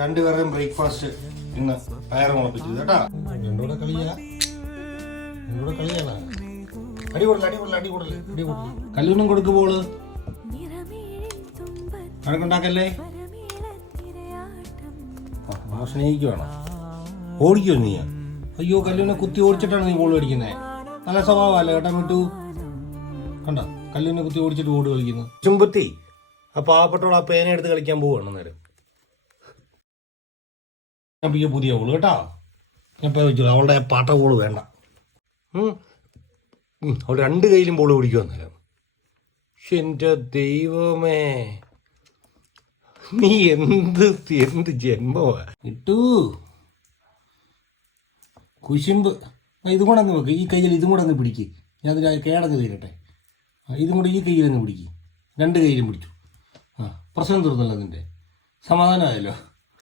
രണ്ടുപേരുടെയും ബ്രേക്ക്ഫാസ്റ്റ് ഇന്ന് പയറ് മുളപ്പിച്ചത് കേട്ടാ. രണ്ടൂടെ കളിയാണ്. അടി കൊടു. കല്ലൂനും കൊടുക്കുമ്പോള് കണക്കുണ്ടാക്കല്ലേ. സ്നേഹിക്കുവാണോ? ഓടിക്കോ നീ? അയ്യോ, കല്ലൂനെ കുത്തി ഓടിച്ചിട്ടാണ് നീ ബോൾ കളിക്കുന്നത്. നല്ല സ്വഭാവമല്ലേ കേട്ടാ മിട്ടു. കണ്ട, കല്ലൂനെ കുത്തി ഓടിച്ചിട്ട് ബോൾ കളിക്കുന്നു. ചുമ്പത്തി ആ പാവപ്പെട്ടോൾ ആ പേന എടുത്ത് കളിക്കാൻ പോവാണ് നേരം. ഞാൻ പുതിയ ബോള് കേട്ടാ. ഞാൻ വെച്ചു അവളുടെ പാട്ട ബോള് വേണ്ട. അവൾ രണ്ട് കയ്യിലും ബോൾ പിടിക്കുക നേരം. എന്റെ ദൈവമേ, നീ എന്ത് ജന്മമാ ഇട്ടു. കുശുമ്പ്. ഇതും കൂടെ അങ്ങ് വെക്ക്. ഈ കയ്യിൽ ഇതും കൂടെ അങ്ങ് പിടിക്ക്. ഞാൻ അതിൽ കേടങ്ങ് തീരട്ടെ. ഇതും കൂടെ ഈ കയ്യിൽ അങ്ങ് പിടിക്ക്. രണ്ട് കയ്യിലും പിടിച്ചു. പ്രശ്നം തീർന്നല്ലോ. അതിൻ്റെ സമാധാനമായല്ലോ.